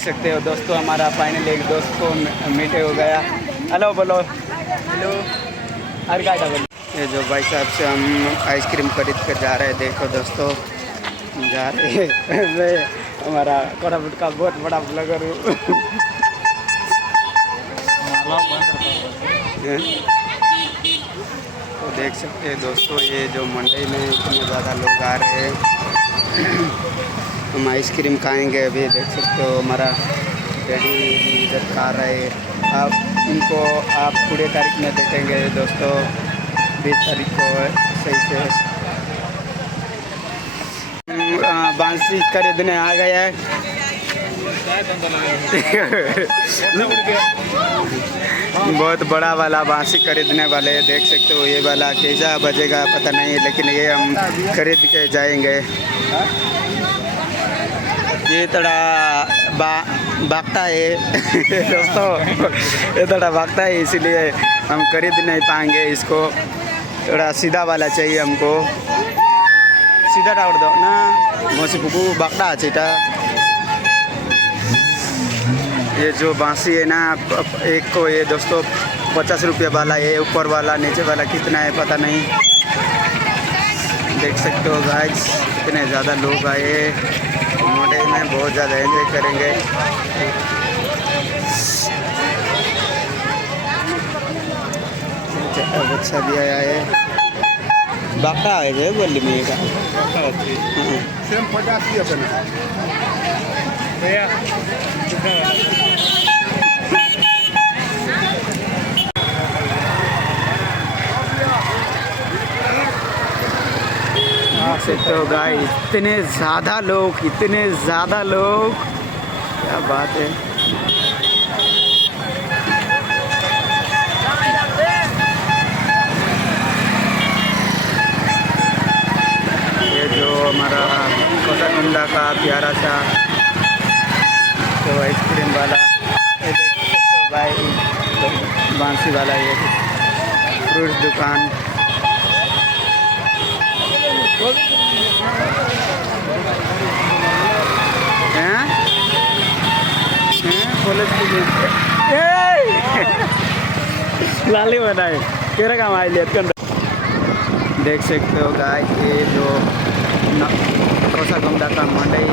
सकते हो दोस्तों, हमारा फाइनली एक दोस्त को मीटे हो गया। हेलो बोलो, हेलो। हर का डबल। ये जो भाई साहब से हम आइसक्रीम खरीद कर जा रहे हैं, देखो दोस्तों जा रहे हैं। मैं हमारा कोरापुट का बहुत बड़ा ब्लॉगर हूँ। तो देख सकते हैं दोस्तों, ये जो मंडी में इतने ज़्यादा लोग आ रहे हैं। हम आइसक्रीम खाएंगे अभी, देख सकते हो हमारा डैडी इधर खा रहे हैं। आप इनको आप पूरे तारीख में देखेंगे दोस्तों, 20 तारीख को सही से बांसी खरीदने आ गया है। बहुत बड़ा वाला बांसी खरीदने वाले हैं, देख सकते हो। ये वाला कैसा बजेगा पता नहीं, लेकिन ये हम खरीद के जाएंगे। ये थोड़ा भागता है दोस्तों, ये थोड़ा भागता है, इसीलिए हम खरीद नहीं पाएंगे इसको। थोड़ा सीधा वाला चाहिए हमको, सीधा डाल दो ना। मौसी पुकू भागता चीटा। ये जो बांसी है ना, एक को ये दोस्तों 50 रुपये वाला है, ऊपर वाला नीचे वाला कितना है पता नहीं। देख सकते हो गाइस, इतने ज़्यादा लोग आए मोटे में, बहुत ज़्यादा एंजॉय करेंगे। अच्छा भी आया है, बाका है बोली में का सेम 50 अपना भैया। सकते हो गाइस, इतने ज़्यादा लोग, इतने ज़्यादा लोग, क्या बात है। ये जो हमारा कोटाकुंडा का प्यारा सा तो आइसक्रीम वाला, ये देख सकते हो भाई, बांसी वाला, ये फ्रूट दुकान। लाली बनाए तेरा काम आई लिया। देख सकते हो गाय, ये जो कोटाकुंडा का मंडी,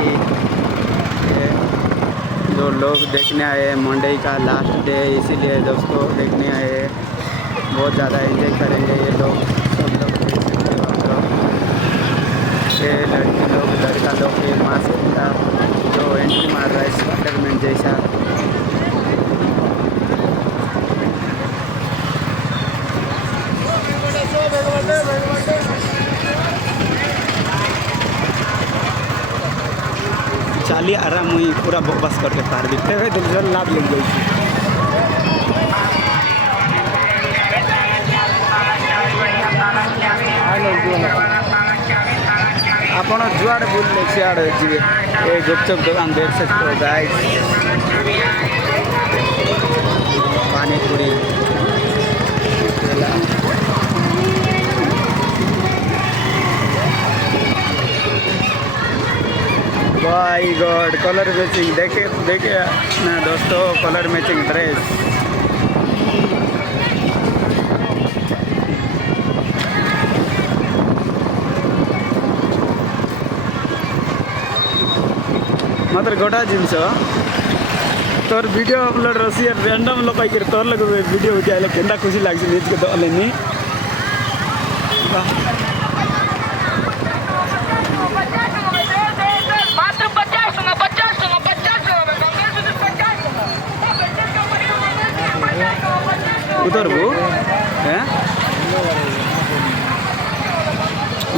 जो लोग देखने आए, मंडी का लास्ट डे, इसीलिए दोस्तों देखने आए। बहुत ज़्यादा एंजॉय करेंगे ये लोग, सब लोग देख सकते हो आप लोग। ये लड़की लोग, लड़का लोग, ये मास्क का जो एंट्री मार रहा है स्पाइडरमैन जैसा। चाली आराम हुई पूरा बस करके पार दिखते हुए दिल लाभ लग गई। ଆପଣ जुआड़े बुले सियाड़े जी, ये गुपचुप दुकान देख सकते हो गाइस, पानी पूरी, भाई गॉड कलर मैचिंग, देखे देखे ना दोस्तों, कलर मैचिंग ड्रेस। मात्र गोटा जिनस तोर वीडियो अपलोड रसी रैंडम लोग आई तोर लगे वीडियो उठाइले केंदा खुशी लगे निज के दले नी। उतरबू हैं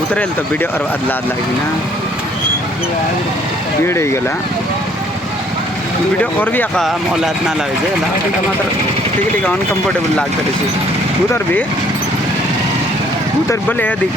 उतरेल तो वीडियो और आदला लगी ना, भीड़ हो गला वीडियो और भी आका मोलात ना लगे मात्र ठीक ठीक अनकम्फर्टेबल लगता है। उधर भी उधर बोले दिख